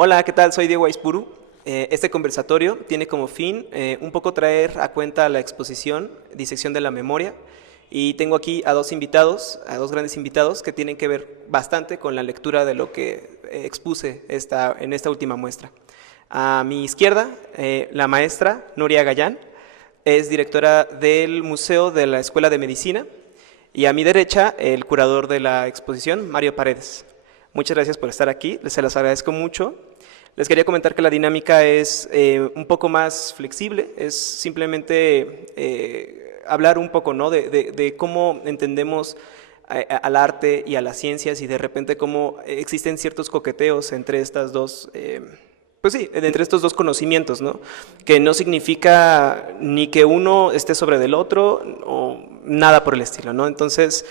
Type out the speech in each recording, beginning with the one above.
Hola, ¿qué tal? Soy Diego Aispuru. Este conversatorio tiene como fin un poco traer a cuenta la exposición Disección de la Memoria, y tengo aquí a dos invitados, a dos grandes invitados que tienen que ver bastante con la lectura de lo que expuse en esta última muestra. A mi izquierda, la maestra Nuria Gallán, es directora del Museo de la Escuela de Medicina, y a mi derecha, el curador de la exposición, Mario Paredes. Muchas gracias por estar aquí, se los agradezco mucho. Les quería comentar que la dinámica es un poco más flexible, es simplemente hablar un poco, ¿no?, de cómo entendemos al arte y a las ciencias, y de repente cómo existen ciertos coqueteos entre estas dos, pues sí, entre estos dos conocimientos, ¿no?, que no significa ni que uno esté sobre del otro o nada por el estilo, ¿no? Entonces,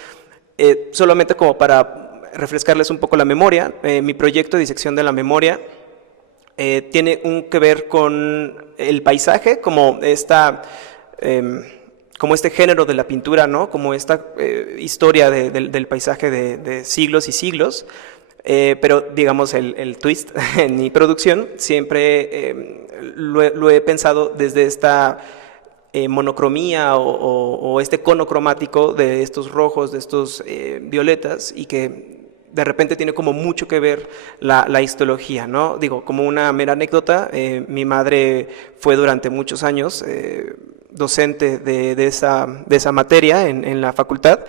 solamente como para refrescarles un poco la memoria, mi proyecto de disección de la memoria tiene que ver con el paisaje como como este género de la pintura, ¿no?, como esta historia del paisaje de siglos y siglos, pero digamos el twist en mi producción siempre lo he pensado desde esta monocromía o este cono cromático de estos rojos, de estos violetas, y que de repente tiene como mucho que ver la histología, ¿no? Digo, como una mera anécdota, mi madre fue durante muchos años docente de esa materia en la facultad,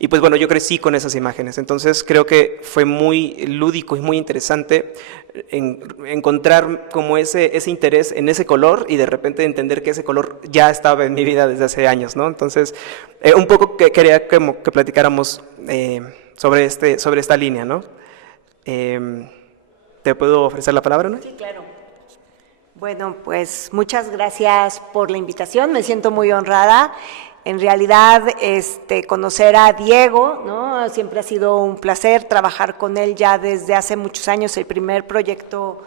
y pues bueno, yo crecí con esas imágenes, entonces creo que fue muy lúdico y muy interesante encontrar como ese interés en ese color, y de repente entender que ese color ya estaba en mi vida desde hace años, ¿no? Entonces, un poco que quería que platicáramos sobre esta línea, ¿no? ¿Te puedo ofrecer la palabra, no? Sí, claro. Bueno, pues muchas gracias por la invitación, me siento muy honrada. En realidad, conocer a Diego, ¿no?, siempre ha sido un placer trabajar con él ya desde hace muchos años. El primer proyecto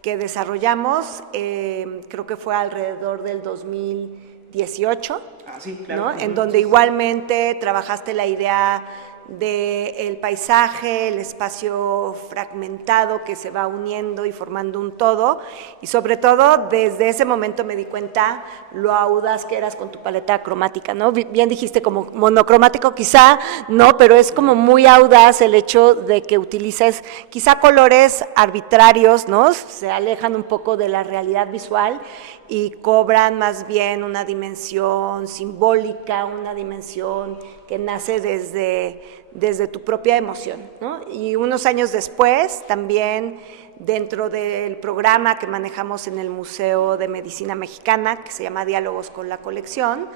que desarrollamos, creo que fue alrededor del 2018, Sí, claro, ¿no?, en donde igualmente trabajaste la idea del paisaje, el espacio fragmentado que se va uniendo y formando un todo, y sobre todo desde ese momento me di cuenta lo audaz que eras con tu paleta cromática, ¿no? Bien dijiste como monocromático, quizá no, pero es como muy audaz el hecho de que utilices quizá colores arbitrarios, ¿no?, se alejan un poco de la realidad visual y cobran más bien una dimensión simbólica, una dimensión que nace desde tu propia emoción, ¿no? Y unos años después, también dentro del programa que manejamos en el Museo de Medicina Mexicana, que se llama Diálogos con la Colección,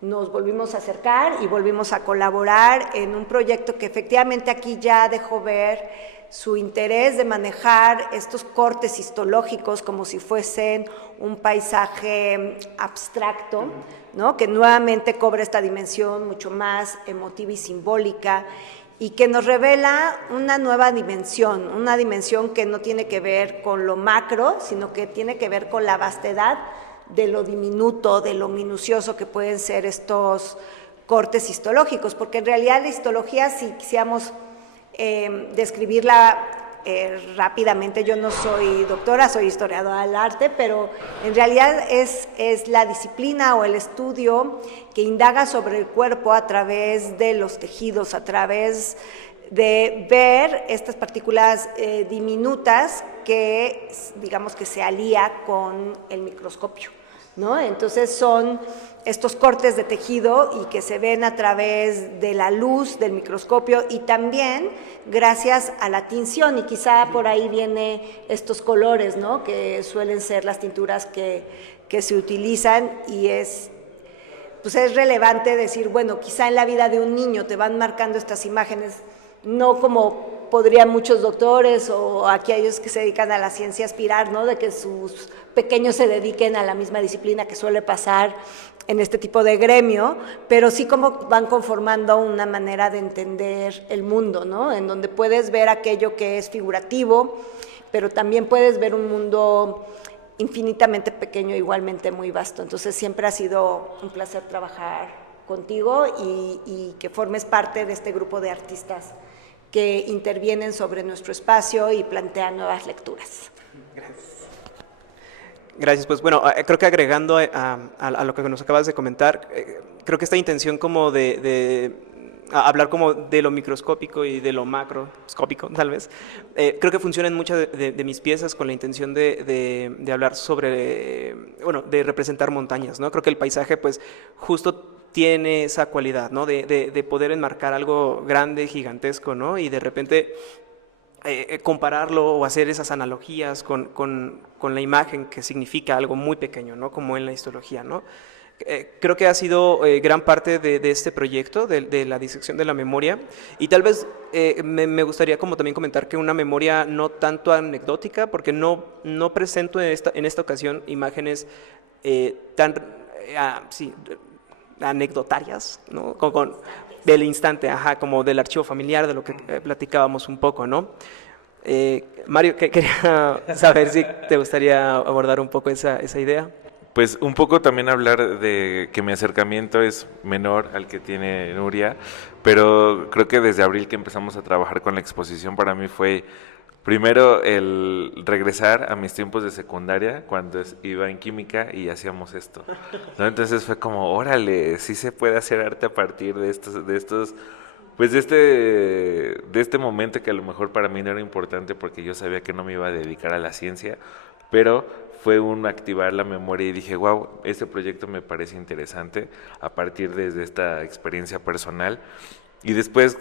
nos volvimos a acercar y volvimos a colaborar en un proyecto que efectivamente aquí ya dejó ver su interés de manejar estos cortes histológicos como si fuesen un paisaje abstracto, ¿no?, que nuevamente cobra esta dimensión mucho más emotiva y simbólica, y que nos revela una nueva dimensión, una dimensión que no tiene que ver con lo macro, sino que tiene que ver con la vastedad de lo diminuto, de lo minucioso que pueden ser estos cortes histológicos, porque en realidad la histología, si quisiéramos describirla rápidamente, yo no soy doctora, soy historiadora del arte, pero en realidad es la disciplina o el estudio que indaga sobre el cuerpo a través de los tejidos, a través de ver estas partículas diminutas que, digamos, que se alía con el microscopio, ¿no? Entonces son estos cortes de tejido y que se ven a través de la luz del microscopio, y también gracias a la tinción, y quizá por ahí viene estos colores, ¿no?, que suelen ser las tinturas que se utilizan, y pues es relevante decir, bueno, quizá en la vida de un niño te van marcando estas imágenes, no como podrían muchos doctores o aquellos que se dedican a la ciencia aspirar, ¿no?, de que sus pequeños se dediquen a la misma disciplina que suele pasar en este tipo de gremio, pero sí como van conformando una manera de entender el mundo, ¿no?, en donde puedes ver aquello que es figurativo, pero también puedes ver un mundo infinitamente pequeño, igualmente muy vasto. Entonces siempre ha sido un placer trabajar contigo y que formes parte de este grupo de artistas que intervienen sobre nuestro espacio y plantean nuevas lecturas. Gracias, pues bueno, creo que agregando a lo que nos acabas de comentar, creo que esta intención como de hablar como de lo microscópico y de lo macroscópico, tal vez, creo que funciona en muchas de mis piezas con la intención de hablar sobre, bueno, de representar montañas, ¿no? Creo que el paisaje, pues, justo tiene esa cualidad, ¿no? De poder enmarcar algo grande, gigantesco, ¿no? Y de repente compararlo o hacer esas analogías con la imagen que significa algo muy pequeño, ¿no? Como en la histología, ¿no? Creo que ha sido gran parte de este proyecto, de la disección de la memoria, y tal vez me gustaría como también comentar que una memoria no tanto anecdótica, porque no presento en esta ocasión imágenes tan sí, anecdotarias, ¿no? Del instante, ajá, como del archivo familiar, de lo que platicábamos un poco, ¿no? Mario, quería saber si te gustaría abordar un poco esa idea. Pues un poco también hablar de que mi acercamiento es menor al que tiene Nuria, pero creo que desde abril que empezamos a trabajar con la exposición para mí fue primero el regresar a mis tiempos de secundaria cuando iba en química y hacíamos esto, ¿no? Entonces fue como, órale, sí se puede hacer arte a partir de estos pues de este momento que a lo mejor para mí no era importante porque yo sabía que no me iba a dedicar a la ciencia, pero fue un activar la memoria y dije, wow, este proyecto me parece interesante a partir de esta experiencia personal. Y después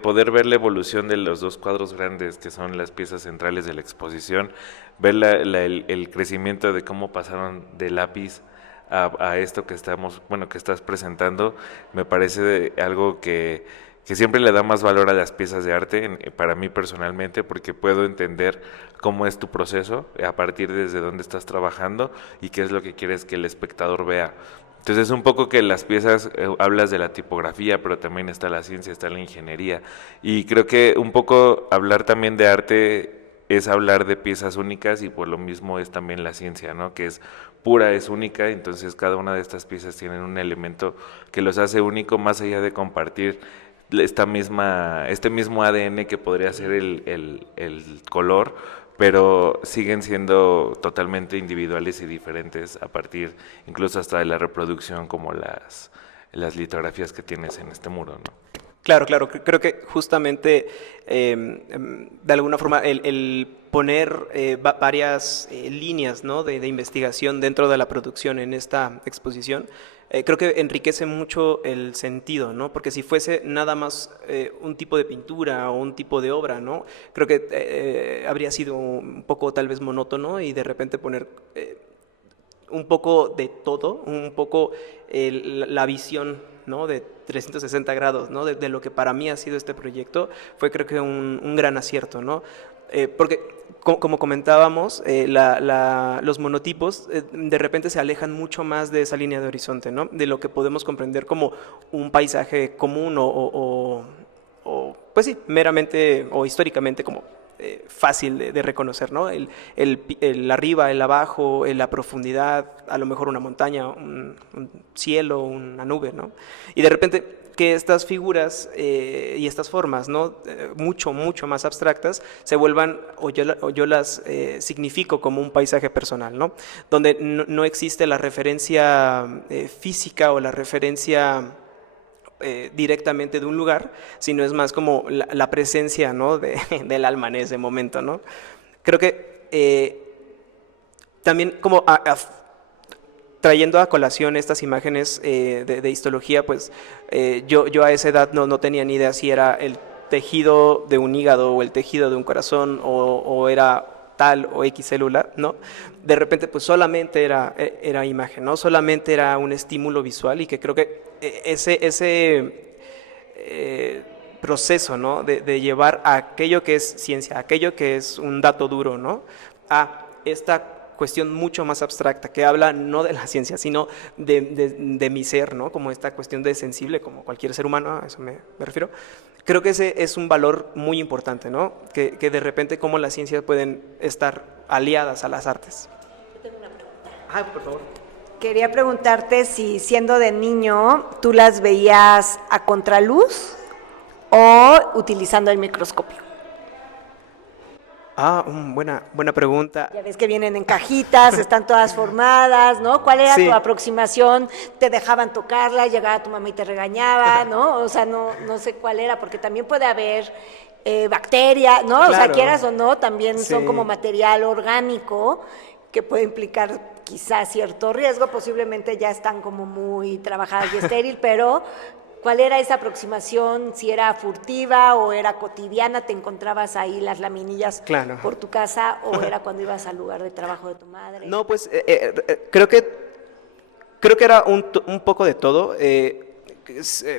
poder ver la evolución de los dos cuadros grandes que son las piezas centrales de la exposición, ver el crecimiento de cómo pasaron de lápiz a esto que que estás presentando, me parece algo que siempre le da más valor a las piezas de arte, para mí personalmente, porque puedo entender cómo es tu proceso, a partir desde dónde estás trabajando y qué es lo que quieres que el espectador vea. Entonces un poco que las piezas, hablas de la tipografía, pero también está la ciencia, está la ingeniería, y creo que un poco hablar también de arte es hablar de piezas únicas y por lo mismo es también la ciencia, ¿no? Que es pura, es única, entonces cada una de estas piezas tienen un elemento que los hace único más allá de compartir este mismo ADN que podría ser el color, pero siguen siendo totalmente individuales y diferentes a partir incluso hasta de la reproducción como las litografías que tienes en este muro, ¿no? Claro, creo que justamente de alguna forma el poner varias líneas, ¿no? de investigación dentro de la producción en esta exposición, creo que enriquece mucho el sentido, ¿no? Porque si fuese nada más un tipo de pintura o un tipo de obra, ¿no? Creo que habría sido un poco tal vez monótono y de repente poner un poco de todo, un poco la visión, ¿no? de 360 grados, ¿no? de lo que para mí ha sido este proyecto, fue creo que un gran acierto, ¿no? Porque como comentábamos, los monotipos de repente se alejan mucho más de esa línea de horizonte, ¿no? De lo que podemos comprender como un paisaje común o pues sí, meramente o históricamente como fácil de reconocer, ¿no? El arriba, el abajo, la profundidad, a lo mejor una montaña, un cielo, una nube, ¿no? Y de repente que estas figuras y estas formas, ¿no? mucho más abstractas, se vuelvan, o yo las significo como un paisaje personal, ¿no? Donde no existe la referencia física o la referencia directamente de un lugar, sino es más como la presencia, ¿no? del alma en ese momento, ¿no? Creo que también como trayendo a colación estas imágenes de histología, pues yo a esa edad no tenía ni idea si era el tejido de un hígado o el tejido de un corazón o era tal o X célula, ¿no? De repente pues solamente era imagen, ¿no? Solamente era un estímulo visual y que creo que ese proceso, ¿no? de llevar a aquello que es ciencia, aquello que es un dato duro, ¿no? A esta cuestión mucho más abstracta, que habla no de la ciencia, sino de mi ser, ¿no? Como esta cuestión de sensible, como cualquier ser humano, a eso me refiero. Creo que ese es un valor muy importante, ¿no? Que de repente como las ciencias pueden estar aliadas a las artes. Yo tengo una pregunta. Ah, por favor. Quería preguntarte si siendo de niño tú las veías a contraluz o utilizando el microscopio. Buena pregunta. Ya ves que vienen en cajitas, están todas formadas, ¿no? ¿Cuál era Sí. tu aproximación? ¿Te dejaban tocarla? ¿Llegaba tu mamá y te regañaba, no? O sea, no sé cuál era, porque también puede haber bacterias, ¿no? O sea, Claro. quieras o no, también son Sí. como material orgánico que puede implicar quizás cierto riesgo, posiblemente ya están como muy trabajadas y estéril, pero ¿cuál era esa aproximación? Si era furtiva o era cotidiana, ¿te encontrabas ahí las laminillas Claro. por tu casa o era cuando ibas al lugar de trabajo de tu madre? No, pues creo que era un poco de todo.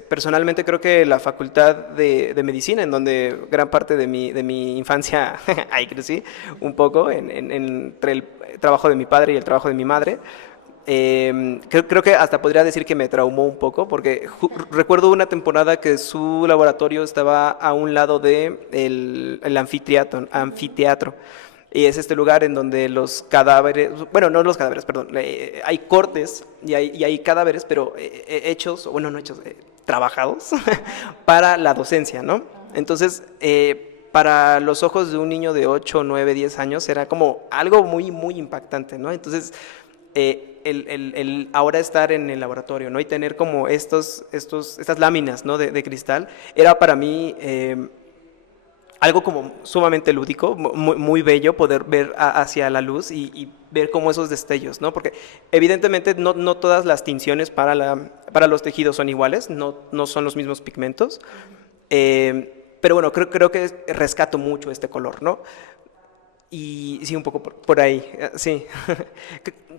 Personalmente creo que la facultad de medicina, en donde gran parte de mi infancia ahí crecí un poco entre el trabajo de mi padre y el trabajo de mi madre. Creo que hasta podría decir que me traumó un poco, porque recuerdo una temporada que su laboratorio estaba a un lado de el anfiteatro. Y es este lugar en donde los cadáveres, bueno, no los cadáveres, perdón, hay cortes y hay cadáveres, pero hechos, bueno, no hechos, trabajados para la docencia, ¿no? Entonces, para los ojos de un niño de 8, 9, 10 años era como algo muy, muy impactante, ¿no? Entonces, el ahora estar en el laboratorio, ¿no? Y tener como estas láminas, ¿no? de cristal, era para mí algo como sumamente lúdico, muy, muy bello poder ver hacia la luz y ver como esos destellos, ¿no? Porque evidentemente no todas las tinciones para los tejidos son iguales, no son los mismos pigmentos, pero bueno, creo que rescato mucho este color, ¿no? Y sí, un poco por ahí, sí.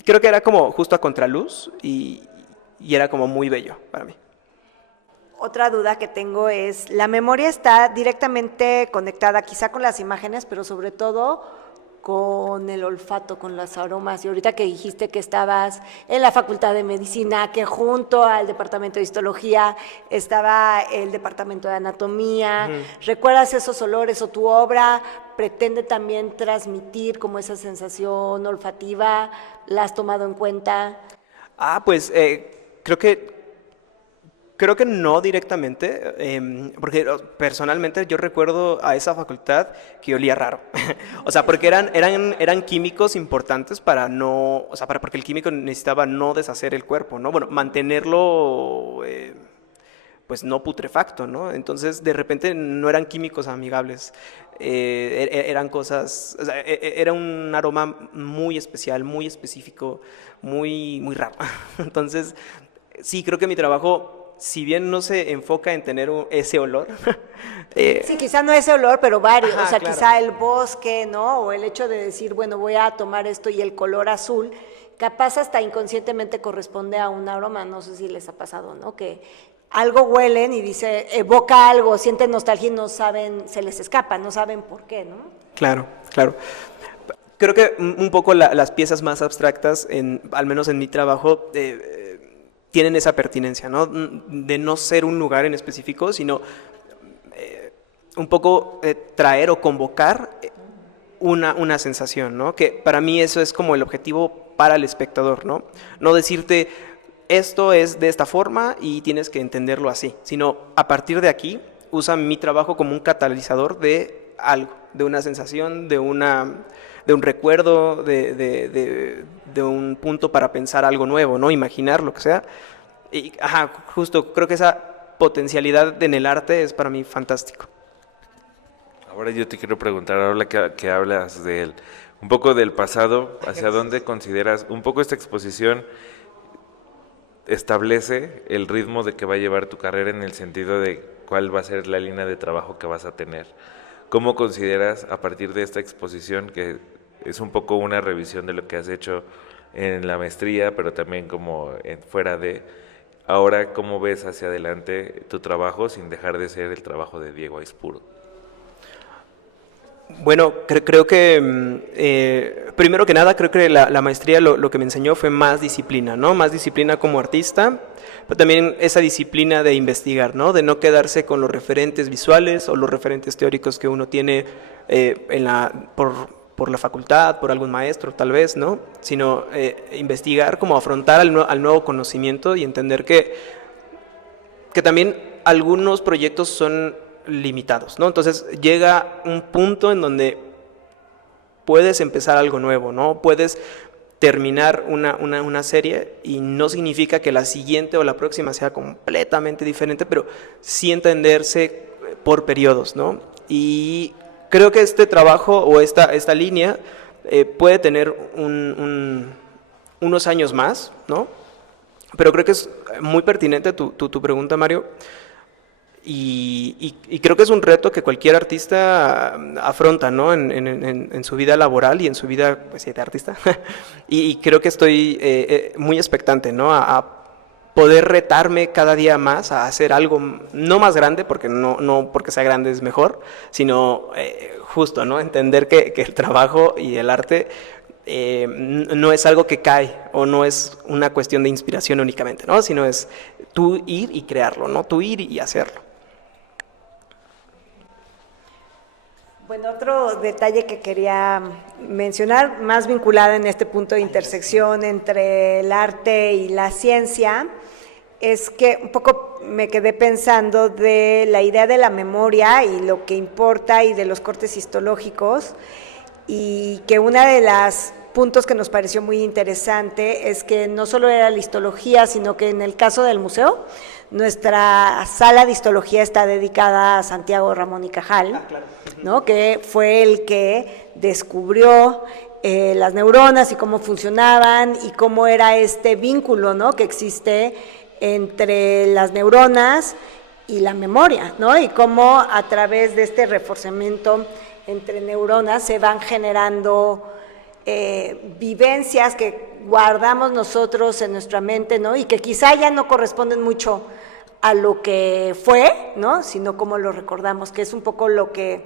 Creo que era como justo a contraluz y era como muy bello para mí. Otra duda que tengo es, la memoria está directamente conectada quizá con las imágenes, pero sobre todo con el olfato, con los aromas. Y ahorita que dijiste que estabas en la Facultad de Medicina, que junto al Departamento de Histología estaba el Departamento de Anatomía, ¿recuerdas esos olores o tu obra pretende también transmitir como esa sensación olfativa? ¿La has tomado en cuenta? Pues creo que no directamente, porque personalmente yo recuerdo a esa facultad que olía raro. O sea, porque eran químicos importantes para no, o sea, porque el químico necesitaba no deshacer el cuerpo, ¿no? Bueno, mantenerlo, pues no putrefacto, ¿no? Entonces, de repente no eran químicos amigables. Eran cosas, o sea, era un aroma muy especial, muy específico, muy, muy raro. Entonces, sí, creo que mi trabajo, si bien no se enfoca en tener ese olor, Sí, quizá no ese olor, pero varios, Ajá, o sea, claro. quizá el bosque, ¿no? O el hecho de decir, bueno, voy a tomar esto y el color azul, capaz hasta inconscientemente corresponde a un aroma, no sé si les ha pasado, ¿no? Que algo huelen y dice, evoca algo, sienten nostalgia y no saben, se les escapa, no saben por qué, ¿no? claro, claro. Creo que un poco las piezas más abstractas, al menos en mi trabajo, tienen esa pertinencia, ¿no? De no ser un lugar en específico, sino un poco traer o convocar una sensación, ¿no? Que para mí eso es como el objetivo para el espectador, ¿no? No decirte, esto es de esta forma y tienes que entenderlo así, sino a partir de aquí usa mi trabajo como un catalizador de algo, de una sensación, de un recuerdo, de un punto para pensar algo nuevo, ¿no? Imaginar lo que sea. Y, justo, creo que esa potencialidad en el arte es para mí fantástico. Ahora yo te quiero preguntar, ahora que hablas un poco del pasado, ¿hacia dónde consideras un poco esta exposición establece el ritmo de que va a llevar tu carrera en el sentido de cuál va a ser la línea de trabajo que vas a tener? ¿Cómo consideras a partir de esta exposición, que es un poco una revisión de lo que has hecho en la maestría, pero también como fuera de, ahora cómo ves hacia adelante tu trabajo sin dejar de ser el trabajo de Diego Aispuro? Bueno, creo que, primero que nada, creo que la maestría lo que me enseñó fue más disciplina, ¿no? Más disciplina como artista, pero también esa disciplina de investigar, ¿no? De no quedarse con los referentes visuales o los referentes teóricos que uno tiene por la facultad, por algún maestro tal vez, ¿no? Sino investigar, como afrontar al nuevo conocimiento y entender que también algunos proyectos son limitados, ¿no? Entonces llega un punto en donde puedes empezar algo nuevo, ¿no? Puedes terminar una serie y no significa que la siguiente o la próxima sea completamente diferente, pero sí entenderse por periodos, ¿no? Y creo que este trabajo o esta línea puede tener unos años más, ¿no? Pero creo que es muy pertinente tu pregunta, Mario, y creo que es un reto que cualquier artista afronta, ¿no? En su vida laboral y en su vida, pues, sí, de artista. Y creo que estoy muy expectante, ¿no? A poder retarme cada día más a hacer algo no más grande, porque no porque sea grande es mejor, sino justo, ¿no? Entender que el trabajo y el arte no es algo que cae o no es una cuestión de inspiración únicamente, ¿no? Sino es tú ir y crearlo, ¿no? Tú ir y hacerlo. Bueno, otro detalle que quería mencionar, más vinculado en este punto de intersección entre el arte y la ciencia, es que un poco me quedé pensando de la idea de la memoria y lo que importa y de los cortes histológicos, y que una de las puntos que nos pareció muy interesante es que no solo era la histología, sino que en el caso del museo, nuestra sala de histología está dedicada a Santiago Ramón y Cajal, ¿no? Que fue el que descubrió las neuronas y cómo funcionaban y cómo era este vínculo, ¿no? Que existe entre las neuronas y la memoria, ¿no? Y cómo a través de este reforzamiento entre neuronas se van generando vivencias que guardamos nosotros en nuestra mente, ¿no? Y que quizá ya no corresponden mucho a lo que fue, ¿no? Sino cómo lo recordamos, que es un poco lo que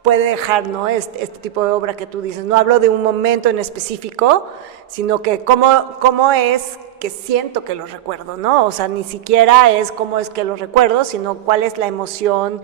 puede dejar, ¿no? Este tipo de obra que tú dices. No hablo de un momento en específico, sino que cómo es que siento que lo recuerdo, ¿no? O sea, ni siquiera es cómo es que lo recuerdo, sino cuál es la emoción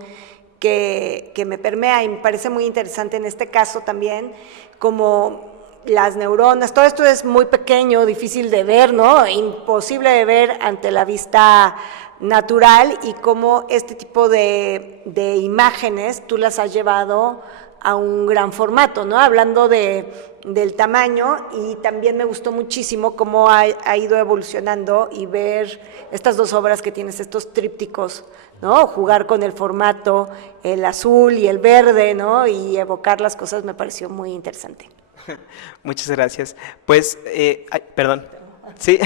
que me permea. Y me parece muy interesante en este caso también, como las neuronas, todo esto es muy pequeño, difícil de ver, ¿no? Imposible de ver ante la vista natural, y cómo este tipo de imágenes tú las has llevado a un gran formato, ¿no? Hablando del tamaño, y también me gustó muchísimo cómo ha ido evolucionando, y ver estas dos obras que tienes, estos trípticos, ¿no? Jugar con el formato, el azul y el verde, ¿no? Y evocar las cosas me pareció muy interesante. Muchas gracias. Pues, perdón. Sí,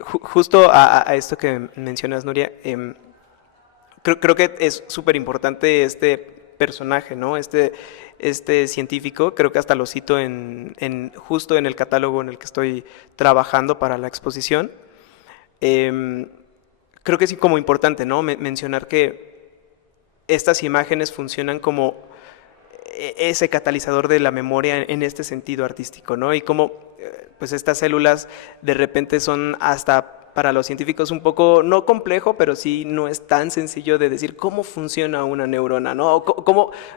justo a esto que mencionas, Nuria, creo que es súper importante este personaje, ¿no? Este científico, creo que hasta lo cito justo en el catálogo en el que estoy trabajando para la exposición. Creo que es como importante, ¿no? Mencionar que estas imágenes funcionan como ese catalizador de la memoria en este sentido artístico, ¿no? Y cómo pues estas células de repente son hasta para los científicos un poco, no complejo, pero sí no es tan sencillo de decir cómo funciona una neurona, ¿no?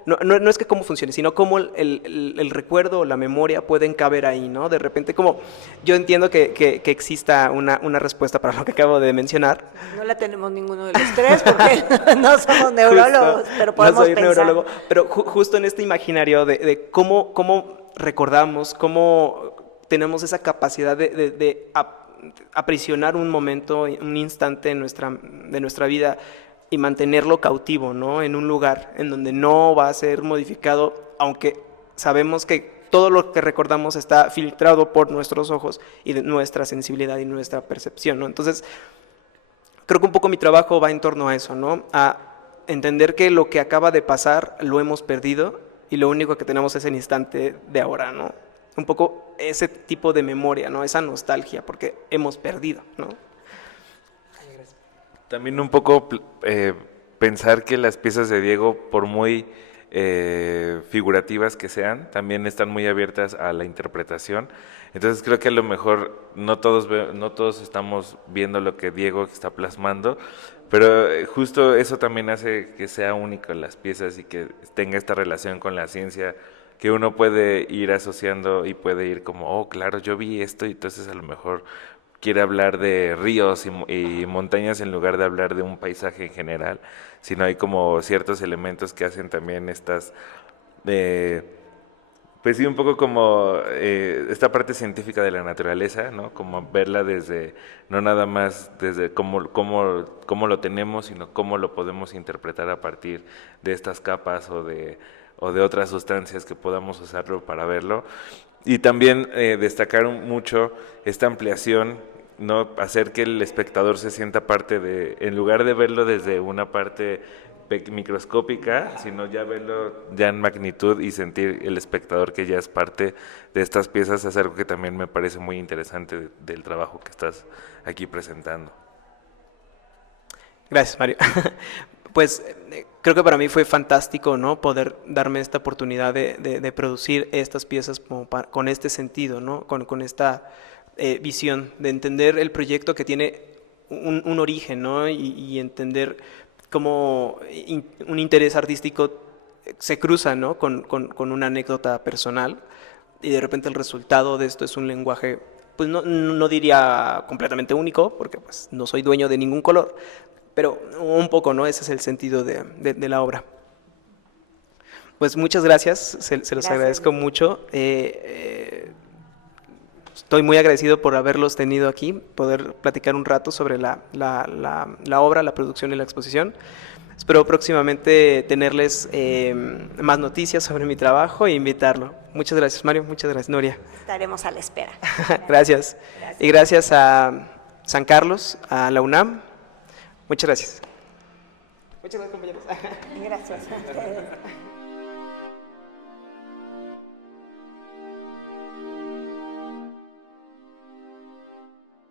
No es que cómo funcione, sino cómo el recuerdo o la memoria pueden caber ahí, ¿no? De repente, como yo entiendo que exista una respuesta para lo que acabo de mencionar. No la tenemos ninguno de los tres, porque no somos neurólogos, justo, pero podemos no soy pensar. Neurólogo, pero justo en este imaginario de cómo recordamos, cómo tenemos esa capacidad de aprisionar un momento, un instante de nuestra vida y mantenerlo cautivo, ¿no? En un lugar en donde no va a ser modificado, aunque sabemos que todo lo que recordamos está filtrado por nuestros ojos y de nuestra sensibilidad y nuestra percepción, ¿no? Entonces, creo que un poco mi trabajo va en torno a eso, ¿no? A entender que lo que acaba de pasar lo hemos perdido y lo único que tenemos es el instante de ahora, ¿no? Un poco ese tipo de memoria, ¿no? Esa nostalgia, porque hemos perdido, ¿no? También un poco pensar que las piezas de Diego, por muy figurativas que sean, también están muy abiertas a la interpretación. Entonces creo que a lo mejor no todos estamos viendo lo que Diego está plasmando, pero justo eso también hace que sea único en las piezas y que tenga esta relación con la ciencia, que uno puede ir asociando y puede ir como, oh, claro, yo vi esto, y entonces a lo mejor quiere hablar de ríos y montañas en lugar de hablar de un paisaje en general, sino hay como ciertos elementos que hacen también estas Pues sí, un poco como esta parte científica de la naturaleza, ¿no? Como verla desde, no nada más desde cómo lo tenemos, sino cómo lo podemos interpretar a partir de estas capas o de otras sustancias que podamos usarlo para verlo. Y también destacar mucho esta ampliación, ¿no? Hacer que el espectador se sienta parte de, en lugar de verlo desde una parte microscópica, sino ya verlo ya en magnitud y sentir el espectador que ya es parte de estas piezas, es algo que también me parece muy interesante del trabajo que estás aquí presentando. Gracias, Mario. Pues creo que para mí fue fantástico, ¿no? Poder darme esta oportunidad de producir estas piezas como con este sentido, ¿no? Con esta visión de entender el proyecto que tiene un origen, ¿no? Y entender cómo un interés artístico se cruza, ¿no? con una anécdota personal, y de repente el resultado de esto es un lenguaje, pues no diría completamente único, porque pues no soy dueño de ningún color, pero un poco, ¿no? Ese es el sentido de la obra. Pues muchas gracias, se los agradezco mucho. Estoy muy agradecido por haberlos tenido aquí, poder platicar un rato sobre la obra, la producción y la exposición. Espero próximamente tenerles más noticias sobre mi trabajo e invitarlo. Muchas gracias, Mario. Muchas gracias, Nuria. Estaremos a la espera. Gracias. Y gracias a San Carlos, a la UNAM. Muchas gracias. Muchas gracias, compañeros. Gracias a ustedes.